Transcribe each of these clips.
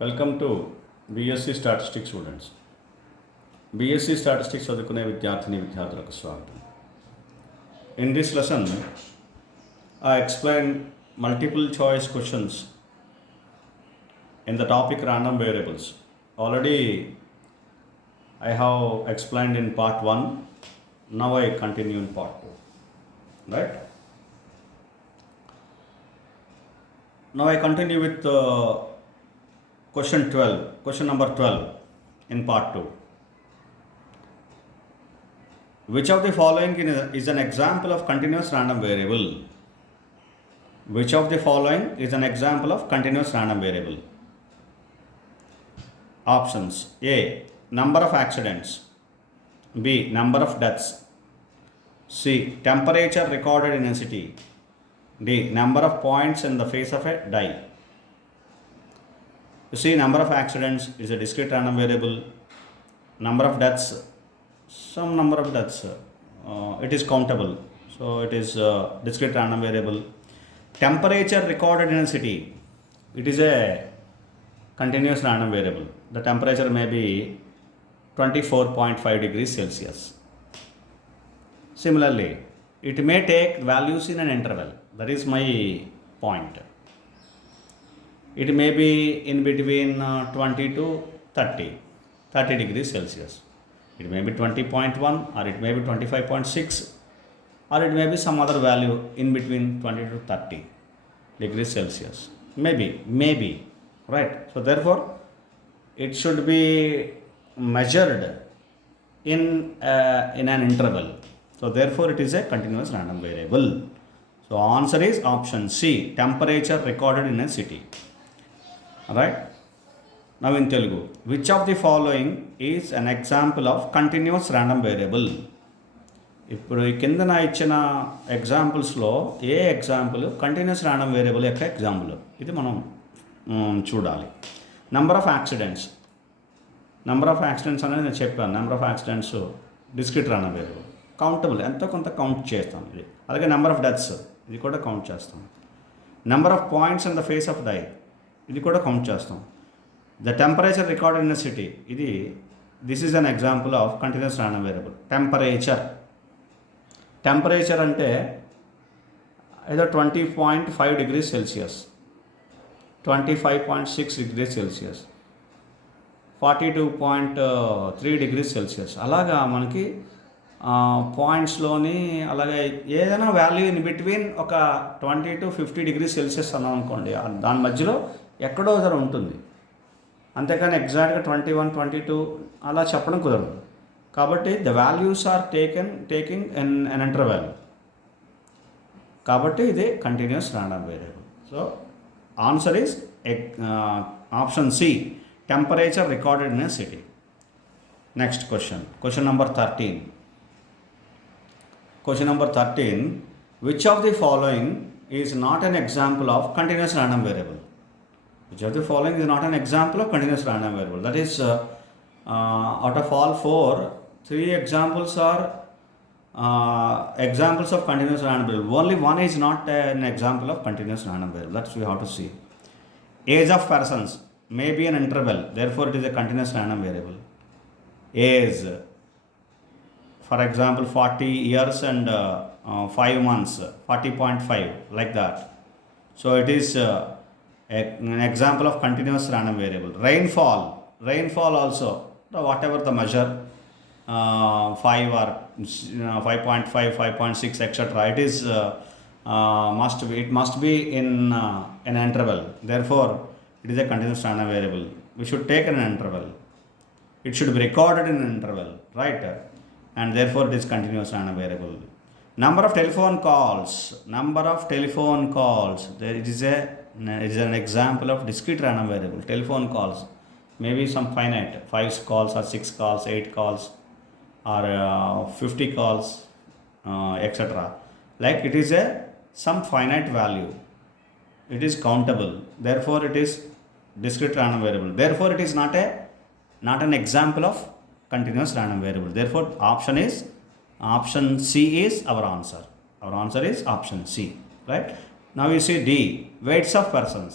Welcome to BSc statistics students. BSc statistics చదువుకునే విద్యార్థులకు స్వాగతం. In this lesson I explain multiple choice questions in the topic random variables. Already I have explained in part 1. Now I continue in part 2. Right? Now I continue with question number 12 in part 2. Which of the following is an example of continuous random variable? Which of the following is an example of continuous random variable? Options: A. Number of accidents. B. Number of deaths. C. Temperature recorded in a city. D. Number of points in the face of a die. You see, number of accidents is a discrete random variable. Number of deaths, some number of deaths, it is countable, so it is a discrete random variable. Temperature recorded in a city, it is a continuous random variable. The temperature may be 24.5 degrees Celsius. Similarly, it may take values in an interval. That is my point. It may be in between 20 to 30 degrees Celsius. It may be 20.1 or it may be 25.6 or it may be some other value in between 20 to 30 degrees Celsius. Maybe, right? So therefore, it should be measured in an interval. So therefore, it is a continuous random variable. So answer is option C, temperature recorded in a city. Alright? Now in Telugu, which of the following is an example of continuous random variable? ఇప్పుడు ఈ కింద ఇచ్చిన ఎగ్జాంపుల్స్లో ఏ example continuous random variable యొక్క ఎగ్జాంపుల్, ఇది మనం చూడాలి. Number of accidents అనేది నేను చెప్పాను. Number of accidents discrete random variable, countable, ఎంతో కొంత కౌంట్ చేస్తాం ఇది. అలాగే నెంబర్ ఆఫ్ డెత్స్, ఇది కూడా కౌంట్ చేస్తాం. Number of points in the face of die, ఇది కూడా కౌంట్ చేస్తాం. The temperature recorded in the city, this is an example of continuous random variable. Temperature అంటే ఏదో 20.5 degrees Celsius, 25.6 degrees Celsius, 42.3 degrees Celsius, అలాగా మనకి పాయింట్స్లోని అలాగే ఏదైనా వాల్యూ ఇన్ బిట్వీన్ ఒక 20 to 50 డిగ్రీస్ సెల్సియస్ అన్నాం అనుకోండి, దాని మధ్యలో ఎక్కడో ఒకసారి ఉంటుంది. అంతేకాని ఎగ్జాక్ట్గా 21, 22 అలా చెప్పడం కుదరదు. కాబట్టి the values are taking in an interval. కాబట్టి ఇది continuous random variable. So answer is option C, temperature recorded in a city. Next question number 13. Question number 13, which of the following is not an example of continuous random variable? Which of the following is not an example of continuous random variable? That is, out of all 4, 3 examples are examples of continuous random variable. Only one is not an example of continuous random variable. That's we have to see. Age of persons may be an interval, therefore it is a continuous random variable. Age, for example, 40 years and 5 months, 40.5, like that. So it is an example of continuous random variable. Rainfall also, whatever the measure, 5 or 5.5, 5.6, etc. It is must be in an interval. Therefore, it is a continuous random variable. We should take an interval. It should be recorded in an interval, right? And therefore it is continuous random variable. Number of telephone calls, it is an example of discrete random variable. Telephone calls, maybe some finite, 5 calls or 6 calls, 8 calls or 50 calls, etc. Like it is some finite value, it is countable, therefore it is discrete random variable. Therefore it is not an example of continuous random variable. Therefore option C is our answer. Our answer is option C, right? Now you see D, weights of persons.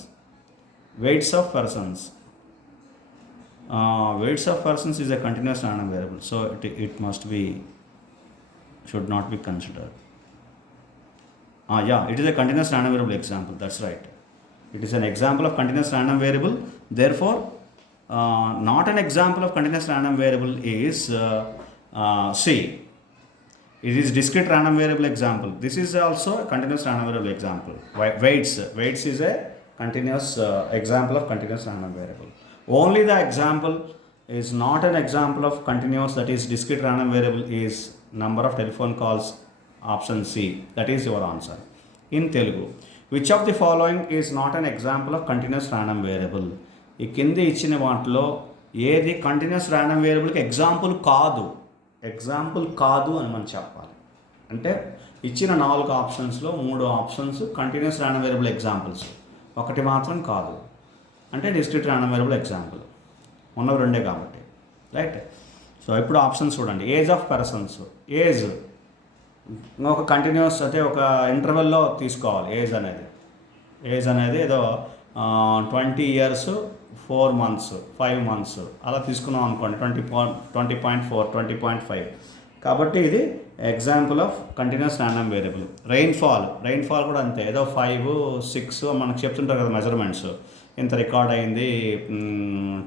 Weights of persons is a continuous random variable, so it should not be considered. Yeah, it is a continuous random variable example, that's right. It is an example of continuous random variable. Therefore, not an example of continuous random variable is C. It is discrete random variable example. This is also a continuous random variable example. Weights is a continuous example of continuous random variable. Only the example is not an example of continuous, that is discrete random variable, is number of telephone calls, option C. That is your answer. In Telugu, which of the following is not an example of continuous random variable? ఈ కింది ఇచ్చిన వాటిలో ఏది continuous random వేరియబుల్కి ఎగ్జాంపుల్ కాదు అని మనం చెప్పాలి. అంటే ఇచ్చిన 4 ఆప్షన్స్లో 3 options continuous random variable examples, ఒకటి మాత్రం కాదు, అంటే డిస్క్రీట్ ర్యాండమ్ వేరియబుల్ ఎగ్జాంపుల్. ఉన్నవి 2 కాబట్టి, రైట్. సో ఇప్పుడు ఆప్షన్స్ చూడండి. ఏజ్ ఆఫ్ పర్సన్స్, ఏజ్ ఒక కంటిన్యూస్ అంటే ఒక ఇంటర్వెల్లో తీసుకోవాలి. ఏజ్ అనేది ఏదో 20 years 4 months 5 months అలా తీసుకున్నాం అనుకోండి. 20.4 20.5. కాబట్టి ఇది example of continuous random variable. Rainfall కూడా అంతే, ఏదో 5 6 మనకు చెప్తుంటారు కదా మెజర్మెంట్స్, ఇంత రికార్డ్ అయింది,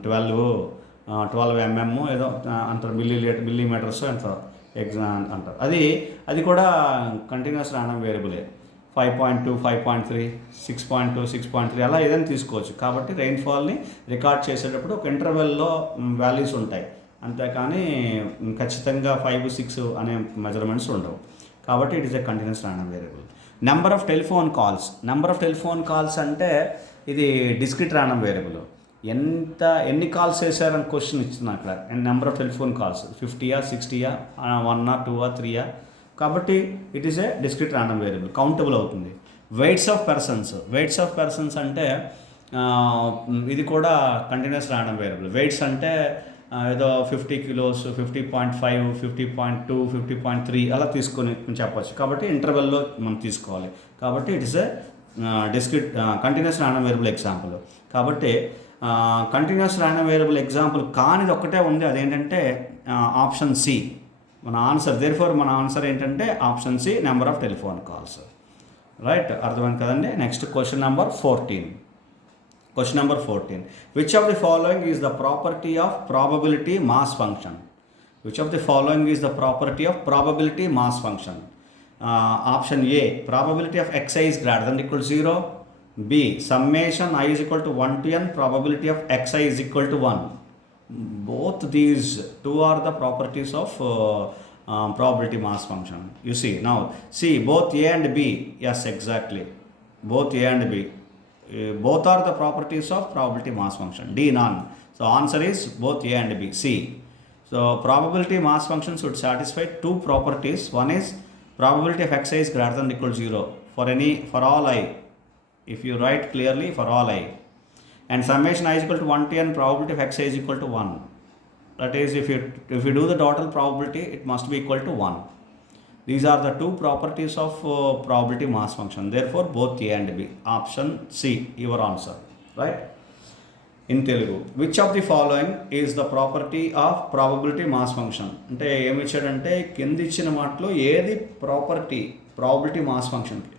12 mm ఏదో అంటారు, మిల్లీమీటర్స్ ఎంత అంటారు. అది కూడా కంటిన్యూస్ ర్యాండమ్ వేరియబులే. 5.2 5.3 6.2 6.3 అలా ఏదైనా తీసుకోవచ్చు. కాబట్టి రెయిన్ఫాల్ని రికార్డ్ చేసేటప్పుడు ఒక ఇంటర్వెల్లో వాల్యూస్ ఉంటాయి, అంతేకాని ఖచ్చితంగా 5 6 అనే మెజర్మెంట్స్ ఉండవు. కాబట్టి it is a continuous random variable. Number of telephone calls అంటే ఇది డిస్క్రీట్ ర్యాండమ్ వేరియబుల్. ఎన్ని కాల్స్ చేశారని క్వశ్చన్ ఇచ్చింది అక్కడ. Number of telephone calls 50 60 1 2 3. కాబట్టి it is a discrete random variable, countable అవుతుంది. వెయిట్స్ ఆఫ్ పర్సన్స్ అంటే ఇది కూడా కంటిన్యూస్ ర్యాండమ్ వేరియబుల్. వెయిట్స్ అంటే ఏదో 50 kilos 50.5 50.2 50.3 అలా తీసుకొని చెప్పచ్చు. కాబట్టి ఇంటర్వెల్లో మనం తీసుకోవాలి. కాబట్టి it is a discrete continuous random variable example. కాబట్టి కంటిన్యూస్ ర్యాండమ్ వేరియబుల్ ఎగ్జాంపుల్ కానిది ఒక్కటే ఉంది, అదేంటంటే ఆప్షన్ సి మన ఆన్సర్. దేర్ఫోర్ మన ఆన్సర్ ఏంటంటే option C, number of telephone calls. Right, అర్థమైంది కదండి. Next question number 14. Which of the following is the property of probability mass function? Option A, probability of xi is greater than or equal to 0. B, summation I is equal to 1 to n, probability of xi is equal to 1. Both these two are the properties of probability mass function. You see, now see both A and B. Yes, exactly, both A and B, both are the properties of probability mass function. D, none. So answer is both A and B. C. So probability mass function should satisfy 2 properties. One is probability of xi is greater than or equal to 0 for all I, if you write clearly for all I, and summation I is equal to 1 to n, probability of xi is equal to 1. That is, if you do the total probability, it must be equal to 1. These are the 2 properties of probability mass function. Therefore both A and B. Option C, your answer. Right? In Telugu, which of the following is the property of probability mass function? అంటే ఏమి ఇచ్చాడంటే కింద ఇచ్చిన వాటిలో ఏది probability mass function కి,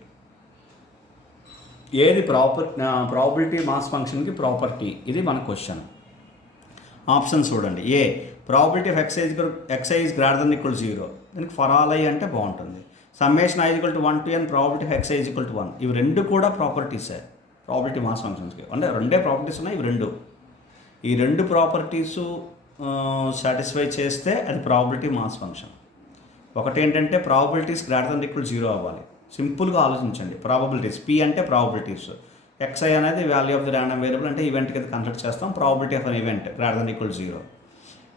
ఏది probability mass ఫంక్షన్కి ప్రాపర్టీ, ఇది మన క్వశ్చన్. ఆప్షన్స్ చూడండి. A, probability of xi is greater than or equal to 0. దీనికి ఫర్ ఆల్ ఐ అంటే బాగుంటుంది. Summation I is equal to 1 to n, probability of xi is equal to 1. ఇవి 2 కూడా ప్రాపర్టీసే ప్రాబబిలిటీ మాస్ ఫంక్షన్స్కి. అంటే 2 ప్రాపర్టీస్ ఉన్నాయి, ఇవి 2. ఈ 2 ప్రాపర్టీస్ సాటిస్ఫై చేస్తే అది ప్రాబబిలిటీ మాస్ ఫంక్షన్. ఒకటి ఏంటంటే ప్రాబబిలిటీస్ గ్రేటర్ దెన్ ఈక్వల్ 0 అవ్వాలి. సింపుల్గా ఆలోచించండి. ప్రాబబిలిటీస్, పి అంటే ప్రాబబిలిటీస్, xi అనేది value of the random variable, అంటే ఈవెంట్కి అయితే కన్వర్ట్ చేస్తాం. Probability of an event greater than equal 0.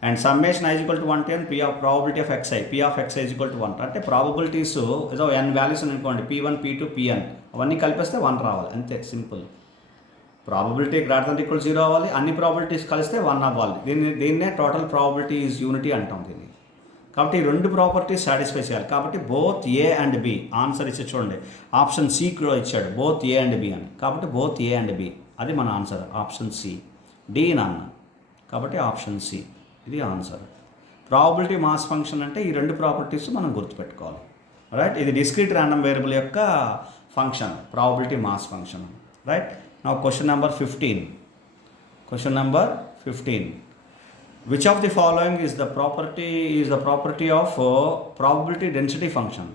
And summation I is equal to 1 to n, p of probability of xi, p of xi is equal to 1. అంటే ప్రాబబిలిటీస్ ఏదో n values అనుకోండి, p1 p2 pn, అవన్నీ కలిపేస్తే 1 రావాలి, అంతే simple. Probability greater than equal 0 అవ్వాలి, అన్ని ప్రాబబిలిటీస్ కలిస్తే 1 అవ్వాలి. దీన్నే టోటల్ ప్రాబబిలిటీ ఈజ్ యూనిటీ అంటాం దీన్ని. కాబట్టి ఈ 2 ప్రాపర్టీస్ సాటిస్ఫై చేయాలి. కాబట్టి both A and B, answer ఇచ్చి చూడండి, ఆప్షన్ సి కూడా ఇచ్చాడు బోత్ ఏ అండ్ బి అని. కాబట్టి బోత్ ఏ అండ్ బి, అది మన ఆన్సర్ ఆప్షన్ సి. డి నాన్న. కాబట్టి ఆప్షన్ సి ఇది ఆన్సర్. ప్రాబబిలిటీ మాస్ ఫంక్షన్ అంటే ఈ రెండు ప్రాపర్టీస్ మనం గుర్తుపెట్టుకోవాలి, రైట్. ఇది డిస్క్రీట్ ర్యాండమ్ వేరియబుల్ యొక్క function, probability mass function, right. Now question number 15. Question number 15. Which of the following is the property of probability density function?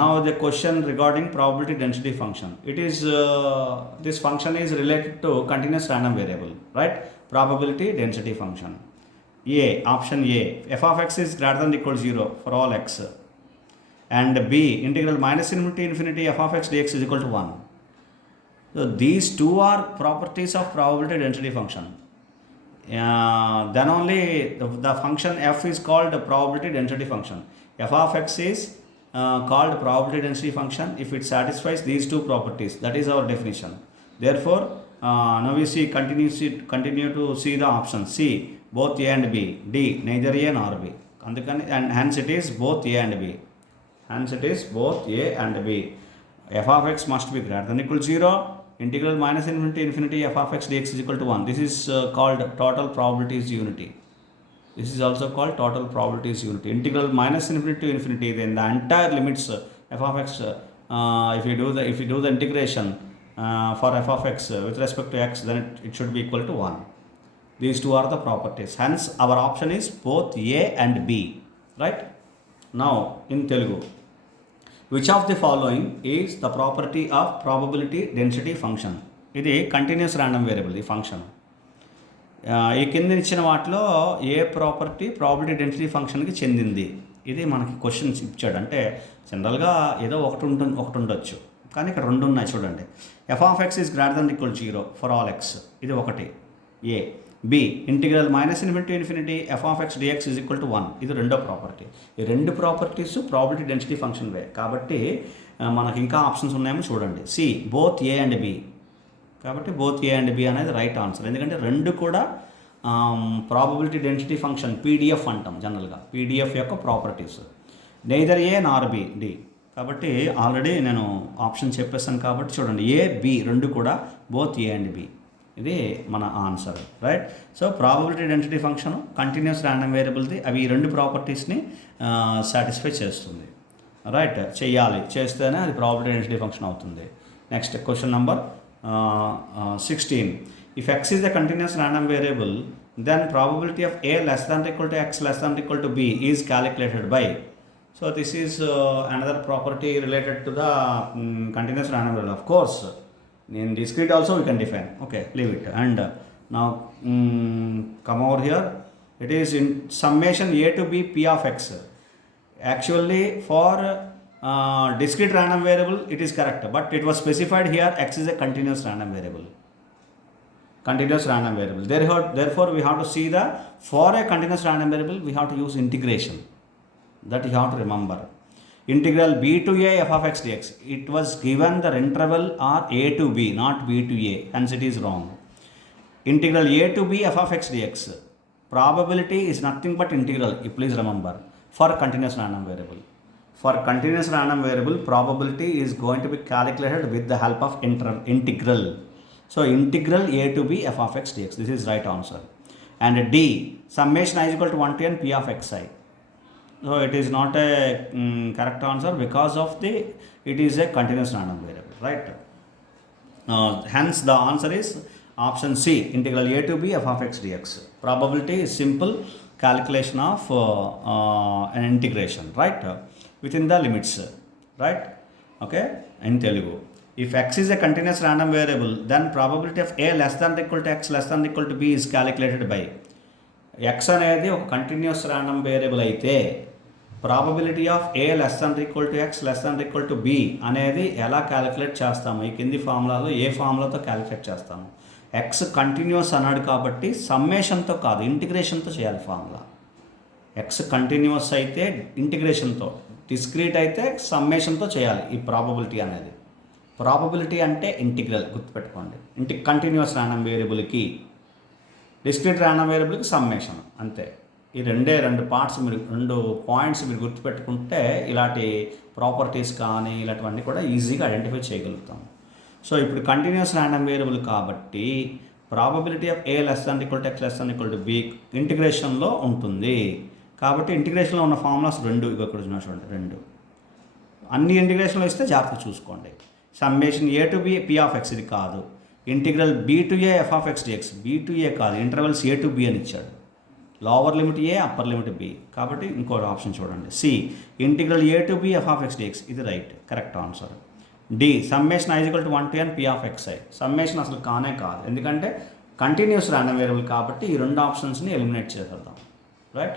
Now the question regarding probability density function. It is this function is related to continuous random variable, right? Probability density function. A, option A, f of x is greater than or equal to 0 for all x. And B, integral minus infinity f of x dx is equal to 1. So these two are properties of probability density function. Then only the function f is called probability density function. F of x is called probability density function if it satisfies these two properties. That is our definition. Therefore, now we see continue to see the option C, both A and B. D, neither A nor B. And hence it is both A and B. Hence it is both A and B. F of x must be greater than or equal to 0. Integral minus infinity f of x dx is equal to 1. This is called total probabilities unity. This is also called total probabilities unity. Integral minus infinity to infinity, then the entire limits f of x, if you do the integration for f of x with respect to x, then it should be equal to 1. These two are the properties. Hence our option is both A and B, right. Now in Telugu, which of the following is the property of probability density function? ఇది continuous random variable ఈ ఫంక్షన్. ఈ కింద ఇచ్చిన వాటిలో ఏ property probability density ఫంక్షన్కి చెందింది? ఇది మనకి క్వశ్చన్స్ ఇచ్చాడు. అంటే జనరల్గా ఏదో ఒకటి ఉండొచ్చు, కానీ ఇక్కడ రెండు ఉన్నాయి చూడండి. F of X is greater than or equal to 0 for all X, ఇది ఒకటి. A. B, integral minus infinity F of X dx is equal to 1, ఇది రెండో ప్రాపర్టీ. ఈ రెండు ప్రాపర్టీస్ ప్రాబబిలిటీ డెన్సిటీ ఫంక్షన్ వే. కాబట్టి మనకి ఇంకా ఆప్షన్స్ ఉన్నాయేమో చూడండి. C, both A and B. కాబట్టి బోత్ ఏ అండ్ బి అనేది రైట్ ఆన్సర్. ఎందుకంటే రెండు కూడా ప్రాబబిలిటీ డెన్సిటీ ఫంక్షన్ పీడిఎఫ్ అంటాం జనరల్గా, పీడిఎఫ్ యొక్క ప్రాపర్టీస్. నెయిదర్ ఏ నార్ బి, డి. కాబట్టి ఆల్రెడీ నేను ఆప్షన్ చెప్పేస్తాను కాబట్టి చూడండి, ఏ బి రెండు కూడా బోత్ ఏ అండ్ బి, ఇది మన answer, right. So probability density function continuous random వేరియబుల్ది, అవి ఈ రెండు ప్రాపర్టీస్ని సాటిస్ఫై చేస్తుంది, రైట్. చేస్తేనే అది ప్రాబబిలిటీ డెన్సిటీ ఫంక్షన్ అవుతుంది. Next question number 16. If x is a continuous random variable, then probability of a less than or equal to x less than or equal to b is calculated by. So this is another property related to the continuous random variable. Of course, in discrete also we can define. Okay, leave it. And now come over here. It is in summation a to b p of x. Actually for discrete random variable it is correct, but it was specified here x is a continuous random variable. Therefore we have to see the, for a continuous random variable we have to use integration. That you have to remember. Integral b to a f of x dx, it was given the interval are a to b, not b to a, hence it is wrong. Integral a to b f of x dx, probability is nothing but integral, you please remember, for continuous random variable. For continuous random variable, probability is going to be calculated with the help of integral. So integral a to b f of x dx, this is right answer. And D, summation I is equal to 1 to n p of xi. So it is not a correct answer because of it is a continuous random variable, right. Hence the answer is option C, integral a to b f of x dx. Probability is simple calculation of an integration, right, within the limits, right. Okay, in Telugu, if x is a continuous random variable, then probability of a less than or equal to x less than or equal to b is calculated by. x అనేది ఒక continuous random variable అయితే probability of A less than equal to X less than equal to B అనేది ఎలా క్యాలిక్యులేట్ చేస్తాము? ఈ కింది ఫార్ములాలో ఏ ఫార్ములాతో క్యాలిక్యులేట్ చేస్తాము? ఎక్స్ కంటిన్యూస్ అన్నాడు కాబట్టి సమ్మేషన్తో కాదు, ఇంటిగ్రేషన్తో చేయాలి ఫార్ములా. ఎక్స్ కంటిన్యూస్ అయితే ఇంటిగ్రేషన్తో, డిస్క్రీట్ అయితే సమ్మేషన్తో చేయాలి ఈ ప్రాబబిలిటీ అనేది. ప్రాబబిలిటీ అంటే ఇంటిగ్రల్, గుర్తుపెట్టుకోండి. కంటిన్యూస్ ర్యాండమ్ వేరియబుల్కి, డిస్క్రీట్ ర్యాండమ్ వేరియబుల్కి సమ్మేషన్, అంతే. ఈ రెండు పాయింట్స్ మీరు గుర్తుపెట్టుకుంటే ఇలాంటి ప్రాపర్టీస్ కానీ ఇలాంటివన్నీ కూడా ఈజీగా ఐడెంటిఫై చేయగలుగుతాం. సో ఇప్పుడు కంటిన్యూస్ ర్యాండమ్ వేరియబుల్ కాబట్టి probability of A less than equal to X less than equal to B ఇంటిగ్రేషన్లో ఉంటుంది. కాబట్టి ఇంటిగ్రేషన్లో ఉన్న ఫార్ములాస్ రెండు ఇక్కడ చూడండి, రెండు అన్ని ఇంటిగ్రేషన్లో ఇస్తే జాగ్రత్త చూసుకోండి. Summation A to B P of X ఇది కాదు, integral B to A F of X dx B to A కాదు, ఇంటర్వెల్స్ ఏ టు బి అని ఇచ్చాడు, lower limit A upper limit B. కాబట్టి ఇంకో ఆప్షన్ చూడండి, C integral A to B F of X dx ఇది right correct answer. D summation I equal to 1 to n P of x i summation అసలు కానే కాదు, ఎందుకంటే కంటిన్యూస్ ర్యాండమ్ వేరియబుల్ కాబట్టి ఈ రెండు ఆప్షన్స్ని ఎలిమినేట్ చేసేద్దాం. రైట్,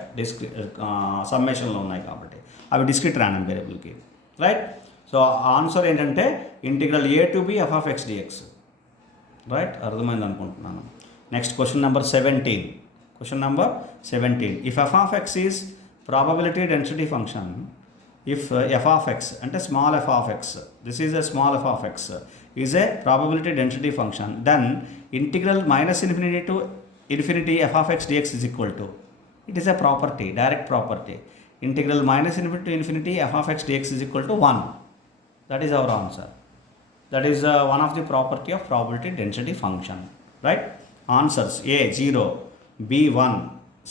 సమ్మేషన్లో ఉన్నాయి కాబట్టి అవి డిస్క్రిట్ ర్యాండమ్ వేరియబుల్కి. రైట్, సో ఆన్సర్ ఏంటంటే integral A to B F of X dx. Right, అర్థమైంది అనుకుంటున్నాను. Next question number 17. Question number 17. If f of x is probability density function, if f of x and a small f of x, this is a small f of x, is a probability density function, then integral minus infinity to infinity f of x dx is equal to, it is a property, direct property. Integral minus infinity to infinity f of x dx is equal to 1. That is our answer. That is one of the property of probability density function. Right? Answers: A 0, B 1,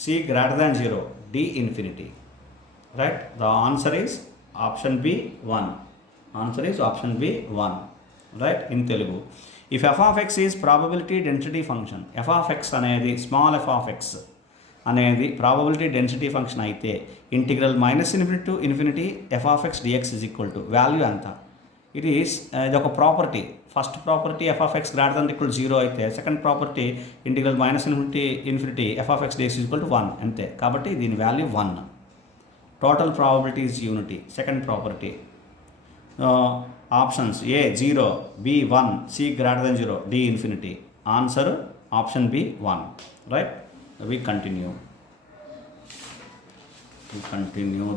C greater than 0, D infinity. Right? The answer is option B 1. Answer is option B 1. Right? In Telugu. If f of x is probability density function, f of x అనేది small f of x అనేది probability density function అయితే integral minus infinity to infinity f of x dx is equal to value ఎంత. ఇది ఒక property. First property F of x greater than equal 0 అయితే second property integral minus infinity F of X dx equal to 1 అంతే. కాబట్టి దీని value 1. Total probability is unity. Second property. Options A 0, B 1, C greater than 0, D infinity. Answer option B 1. రైట్, we continue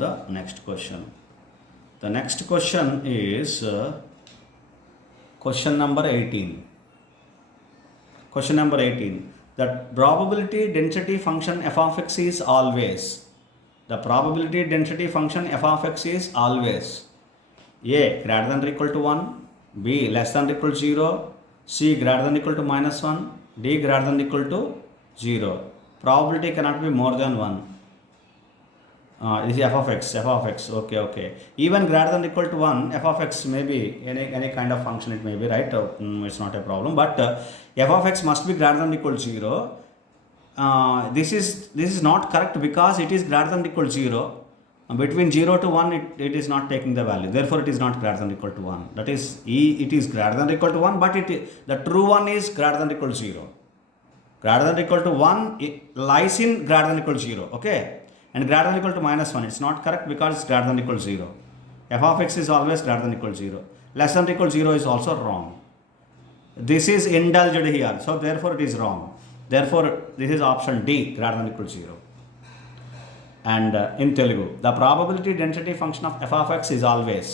the next question. The next question is question number 18. Question number 18. The probability density function f of x is always. The probability density function f of x is always A greater than or equal to 1, B less than or equal to 0, C greater than or equal to -1, D greater than or equal to 0. Probability cannot be more than 1. This is f of x, okay. Even greater than or equal to 1, f of x may be any kind of function, it may be, right? It's not a problem, but f of x must be greater than or equal to 0. This is not correct because it is greater than or equal to 0. Between 0 to 1, it is not taking the value, therefore it is not greater than or equal to 1. That is, it is greater than or equal to 1, but the true one is greater than or equal to 0. Greater than or equal to 1 it lies in greater than or equal to 0, okay? And greater than or equal to -1, it's not correct because it's greater than or equal to 0. F of x is always greater than or equal to 0. Less than or equal to 0 is also wrong. This is indulged here, so therefore it is wrong. Therefore, this is option D, greater than or equal to 0. And in Telugu, the probability density function of f of x is always.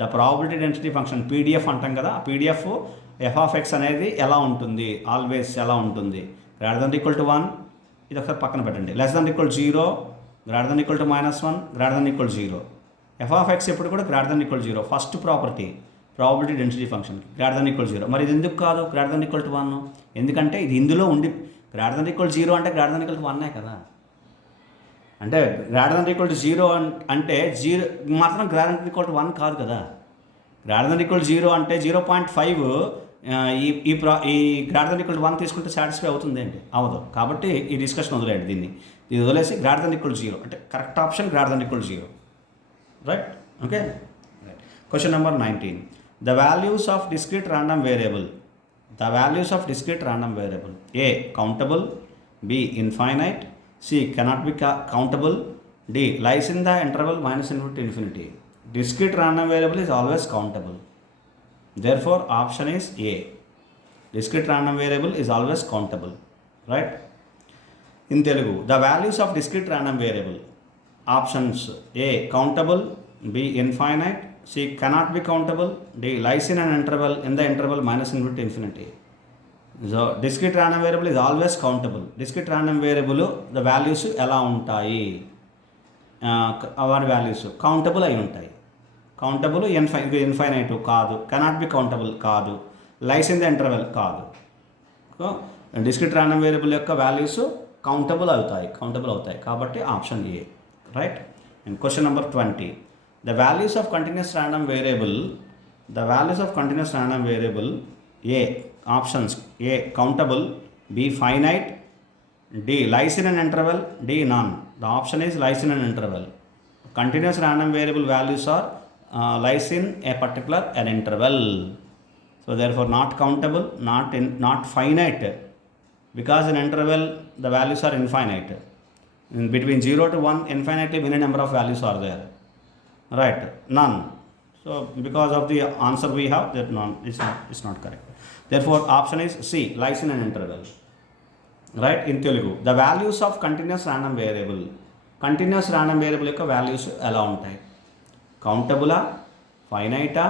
The probability density function PDF అంటాం కదా, ఆ PDF f of x అనేది ఎలా ఉంటుంది, ఆల్వేస్ ఎలా ఉంటుంది. Greater than or equal to 1, ఇది ఒకసారి పక్కన పెట్టండి. Less than equal 0, greater than equal to -1, greater than equal 0. F of X ఎప్పుడు కూడా greater than equal 0. First property probability density ఫంక్షన్కి గ్రేటర్ దాన్ ఈక్వల్ 0. మరి ఇది ఎందుకు కాదు గ్రేటర్ దాన్ ఈక్వల్ టు 1? ఎందుకంటే ఇది ఇందులో ఉండి గ్రేటర్ దాన్ ఈక్వల్ 0 అంటే గ్రేటర్ దాన్ ఈక్వల్ టు 1 కదా. అంటే గ్రేటర్ దాన్ ఈక్వల్ టు 0 అంటే 0 మాత్రం గ్రేటర్ దాన్ ఈక్వల్ టు 1 కాదు కదా. గ్రేటర్ దాన్ ఈక్వల్ 0 అంటే 0.5 ఈ గ్రేటర్ దెన్ ఈక్వల్ టు 1 తీసుకుంటే సాటిస్ఫై అవుతుంది ఏంటి? అవ్వదు. కాబట్టి ఈ డిస్కషన్ వదిలేండి, దీన్ని వదిలేసి గ్రేటర్ దెన్ ఈక్వల్ 0 అంటే correct option greater than equal 0. Right, okay. Right, question number 19. The values of discrete random variable. The values of discrete random variable. A countable, B infinite, C cannot be countable, D lies in the interval -∞ to ∞. Discrete random variable is always countable. Therefore, option is A. Discrete random variable is always countable. Right? In Telugu, the values of discrete random variable. Options A. Countable, B. Infinite, C. Cannot be countable, D. Lies in an interval in the interval -∞ to ∞. So, discrete random variable is always countable. Discrete random variable, the values ఎలా ఉంటాయి? Our values countable అయి ఉంటాయి. Countable infinite కాదు, cannot be countable కాదు, lies in the interval కాదు. So discrete random variable యొక్క values countable అవుతాయి కాబట్టి option A, right. And question number 20, the values of continuous random variable A options, A countable, B finite, D lies in an interval, D none. The option is lies in an interval. Continuous random variable values are lies in a particular an interval. So therefore not countable, not finite, because in interval the values are infinite. In between 0 to 1, infinitely many number of values are there. Right? None. So because of the answer we have, that none is not correct. Therefore option is C, lies in an interval. Right. In Telugu, the values of continuous random variable యొక్క వాల్యూస్ ఎలా ఉంటాయి? కౌంటబులా, ఫైనైటా,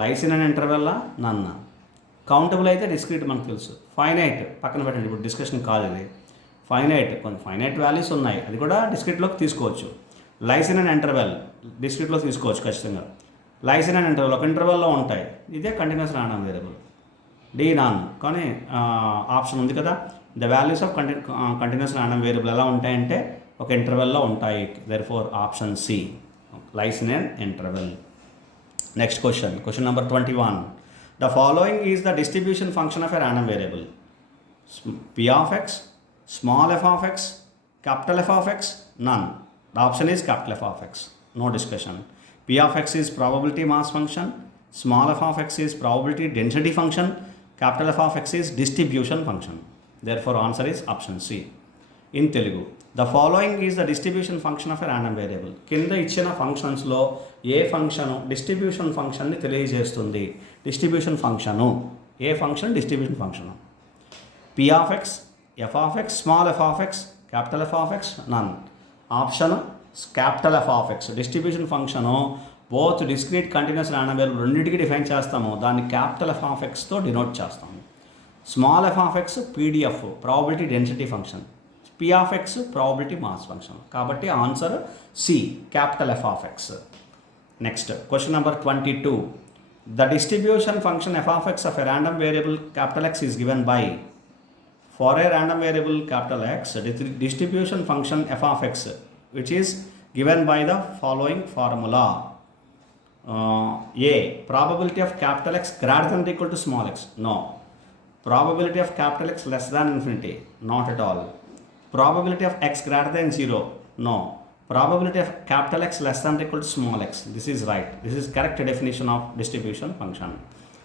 lies in an ఇంటర్వెల్లా, నన్నా? కౌంటబుల్ అయితే డిస్క్రీట్ మనకు తెలుసు, ఫైనైట్ పక్కన పెట్టండి, ఇప్పుడు డిస్కషన్ కాదు ఇది. కొన్ని ఫైనైట్ వాల్యూస్ ఉన్నాయి, అది కూడా డిస్క్రీట్లోకి తీసుకోవచ్చు. లైస్ ఇన్ అన్ ఇంటర్వెల్ డిస్క్రీట్లో తీసుకోవచ్చు ఖచ్చితంగా. లైస్ ఇన్ అన్ ఇంటర్వెల్ ఒక ఇంటర్వెల్లో ఉంటాయి, ఇదే continuous random variable. D none, కానీ ఆప్షన్ ఉంది కదా, the values of continuous random variable ఎలా ఉంటాయంటే ఒక ఇంటర్వెల్లో ఉంటాయి. Therefore option C, lies in an interval. Next question number 21, the following is the distribution function of a random variable. P of X, small F of X, capital F of X, none. The option is capital F of x, no discussion. P of X is probability mass function, small F of X is probability density function, capital F of x is distribution function. Therefore answer is option C. In Telugu, the following is the distribution function of a random variable. కింద ఇచ్చిన ఫంక్షన్స్లో ఏ function distribution ఫంక్షన్ని తెలియజేస్తుంది? Distribution function A function? Distribution function. P of X, F of X, small F of X, capital F of X, none. Option capital F of X. Distribution function both discrete continuous random variable రెండింటికి define చేస్తాము, దాన్ని capital F of ఎక్స్తో denote చేస్తాము. Small F of X PDF, probability density function. P of X probability mass function. కాబట్టి answer C, capital F of X. Next question number 22, the distribution function F of x of a random variable capital X is given by. For a random variable capital X, distribution function F of x which is given by the following formula. A, probability of capital X greater than or equal to small x. No. Probability of capital X less than infinity. Not at all. Probability of x greater than 0. No. Probability of capital X less than or equal to small x. This is right. This is correct definition of distribution function.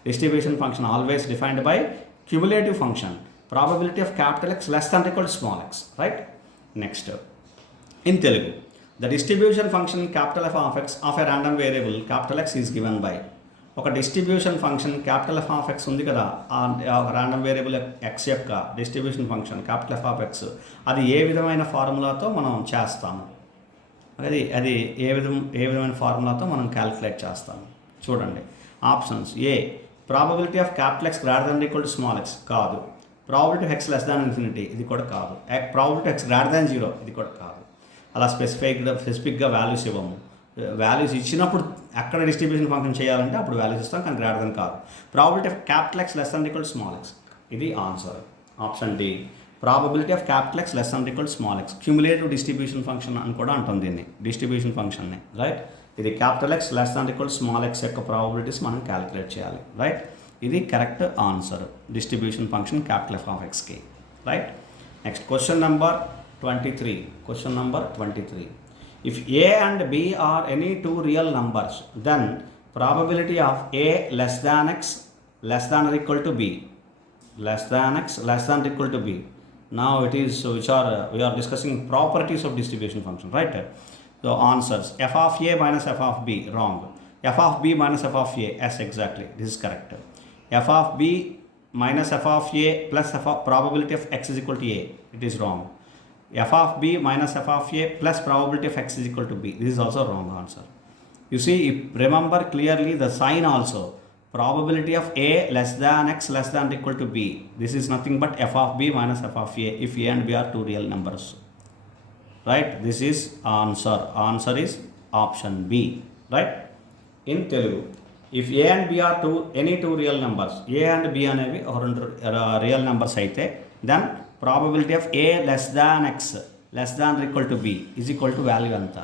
Distribution function always defined by cumulative function. Probability of capital X less than or equal to small x. Right? Next. In Telugu, the distribution function capital F of x of a random variable capital X is given by. ఒక distribution function capital F of X ఉంది కదా, ఆ random variable X యొక్క distribution function capital F of X, అది ఏ విధమైన ఫార్ములాతో మనం చేస్తాము? అది ఏ విధమైన ఫార్ములాతో మనం క్యాలిక్యులేట్ చేస్తాము? చూడండి options. A, probability of capital X greater than equal to small X, కాదు. Probability of X less than infinity, ఇది కూడా కాదు. ప్రాబబిలిటీ ఎక్స్ గ్రేటర్ దాన్ 0, ఇది కూడా కాదు. అలా స్పెసిఫిక్గా వాల్యూస్ ఇవ్వము. వాల్యూస్ ఇచ్చినప్పుడు ఎక్కడ డిస్ట్రిబ్యూషన్ ఫంక్షన్ చేయాలంటే అప్పుడు వాల్యూస్ ఇస్తాం, కానీ గ్రేటర్ దెన్ కాదు. Probability of capital X less than equal to small X, ఇది answer. Option D, probability of capital X less than equal to small X. Cumulative distribution function అని కూడా అంటాం దీన్ని, డిస్ట్రిబ్యూషన్ ఫంక్షన్ని. రైట్. ఇది capital X less than equal to small X యొక్క probabilities మనం calculate చేయాలి. రైట్. ఇది correct answer, distribution function capital F of ఎక్స్కి. Right. Next question number 23. Question number 23. If A and B are any two real numbers, then probability of A less than X less than or equal to B, less than X less than or equal to B. Now it is we are discussing properties of distribution function, right? So answers: f of A minus f of B, wrong. F of B minus f of A, yes, exactly, this is correct. F of B minus f of A plus f of probability of X is equal to A, it is wrong. F of B minus f of A plus probability of X is equal to B, this is also wrong answer. You see, remember clearly the sign also. Probability of A less than X less than or equal to B, this is nothing but f of B minus f of A if A and B are two real numbers. Right, this is answer. Answer is option B. Right. In Telugu, if A and B are any two real numbers, A and B అనేవి ఒక రెండు real numbers అయితే, then probability of A less than X less than equal to B is equal to value ఎంత?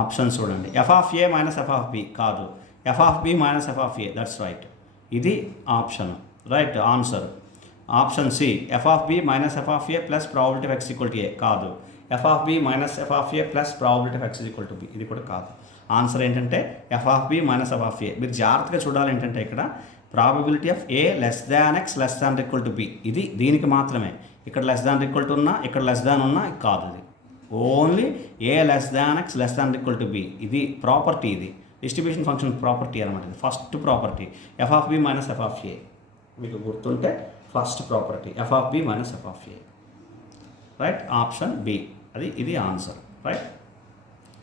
Option చూడండి. F of A minus F of B కాదు, F of B minus F of A, that's right. ఇది option, right answer. Option C F of B minus F of A plus probability of X equal to A కాదు, F of B minus F of A plus probability of X equal to B, ఇది కూడా కాదు. Answer ఏంటంటే F of B minus F of A. మీరు జాగ్రత్తగా చూడాలి ఏంటంటే ఇక్కడ probability of A less than X less than equal to B, ఇది దీనికి మాత్రమే. ఇక్కడ లెస్ దాన్ ఈక్వల్ టు ఉన్నా, ఇక్కడ లెస్ దాన్ ఉన్నా కాదు, ఇది only A less than X less than equal to B. ఇది ప్రాపర్టీ, ఇది డిస్ట్రిబ్యూషన్ ఫంక్షన్ ప్రాపర్టీ అనమాట. ఇది first property F of B minus F of A. మీకు గుర్తుంటే first property F of B minus F of A, right. Option B, ఇది answer, right.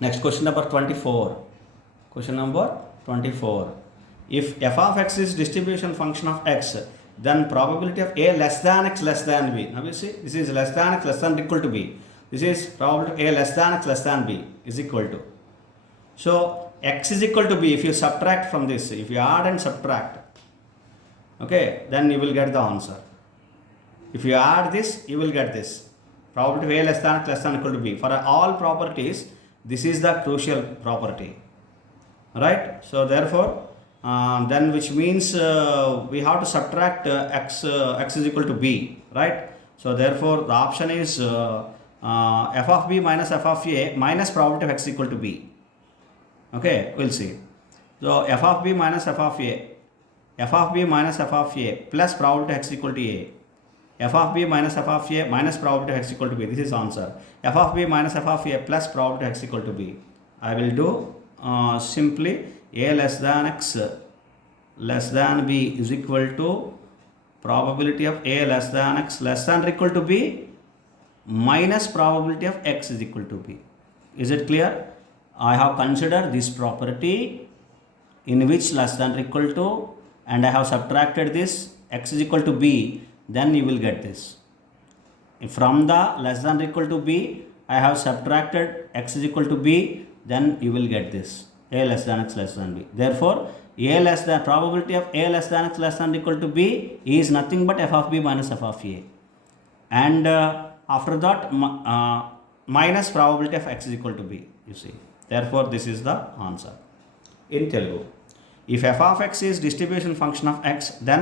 Next question number 24. Question number 24. If f of x is distribution function of x, then probability of a less than x less than b. Now you see, this is less than x less than equal to b. This is probability of a less than x less than b is equal to. So x is equal to b. If you subtract from this, if you add and subtract, okay, then you will get the answer. If you add this, you will get this. Probability of a less than x less than equal to b. For all properties, this is the crucial property, right? So therefore, then which means we have to subtract x is equal to b, right? So therefore the option is f of b minus f of a minus probability of x equal to b. Okay, we'll see. So f of b minus f of a, f of b minus f of a plus probability of x equal to a, f of b minus f of a minus probability of x equal to b. This is answer. F of b minus f of a plus probability of x equal to b. I will do simply a less than x less than b is equal to probability of a less than x less than or equal to b minus probability of x is equal to b. Is it clear? I have considered this property in which less than or equal to, and I have subtracted this x is equal to b, then you will get this. From the less than or equal to b, I have subtracted x is equal to b, then you will get this, a less than x less than b. Therefore, a less than probability of a less than x less than or equal to b is nothing but f of b minus f of a, and after that minus probability of x is equal to b, you see. Therefore, this is the answer. In Telugu, if f of x is distribution function of x, then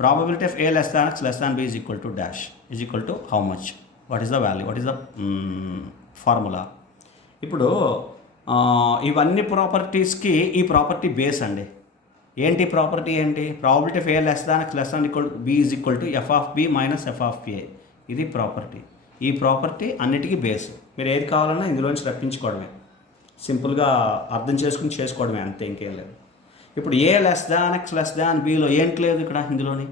probability of a less than x less than b is equal to dash, is equal to how much? What is the value? What is the formula? ఇప్పుడు ఇవన్నీ ప్రాపర్టీస్కి ఈ property base అండి. ఏంటి property ఏంటి? Probability of A less than X less than equal B is equal to F of B minus F of A. ఇది property. ఈ ప్రాపర్టీ అన్నిటికీ బేస్. మీరు ఏది కావాలన్నా ఇందులోంచి రప్పించుకోవడమే, సింపుల్గా అర్థం చేసుకుని చేసుకోవడమే, అంతే, ఇంకేం లేదు. ఇప్పుడు A less than X less than బిలో ఏంటి లేదు, ఇక్కడ ఇందులోని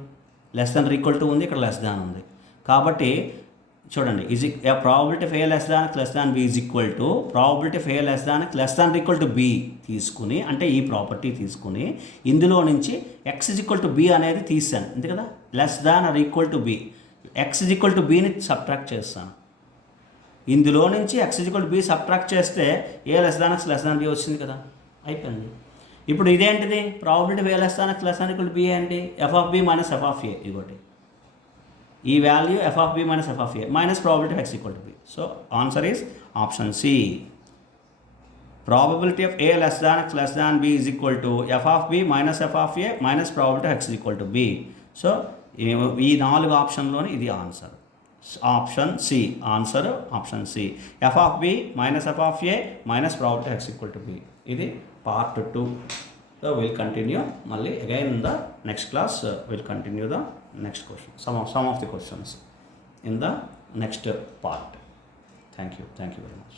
లెస్ దాన్ ఈక్వల్ టు ఉంది, ఇక్కడ లెస్ దాన్ ఉంది. కాబట్టి చూడండి, probability of A less than X less than B is equal to probability of A less than X less than equal to B తీసుకుని, అంటే ఈ ప్రాపర్టీ తీసుకుని ఇందులో నుంచి X is equal to B అనేది తీసాను, అంతే కదా. Less than or equal to B, X is equal to బిని సబ్ట్రాక్ట్ చేస్తాను. ఇందులో నుంచి X is equal to B subtract చేస్తే A less than X less than B వచ్చింది కదా, అయిపోయింది. ఇప్పుడు ఇదేంటిది? Probability of A less than X less than equal to B ఏంటి? F of B minus F of A. ఇగోటి ఈ value F of B minus F of A minus probability of X equal to B. So answer is option C. Probability of A less than X less than B is equal to F of B minus F of A minus probability of X equal to B. So ఈ 4 ఆప్షన్లోని ఇది answer. Option C answer. Option C, F of B minus F of A minus probability of X equal to B. ఇది part 2. So we'll continue. Malli again in the next class we'll continue the next question. Some of the questions in the next part. Thank you very much.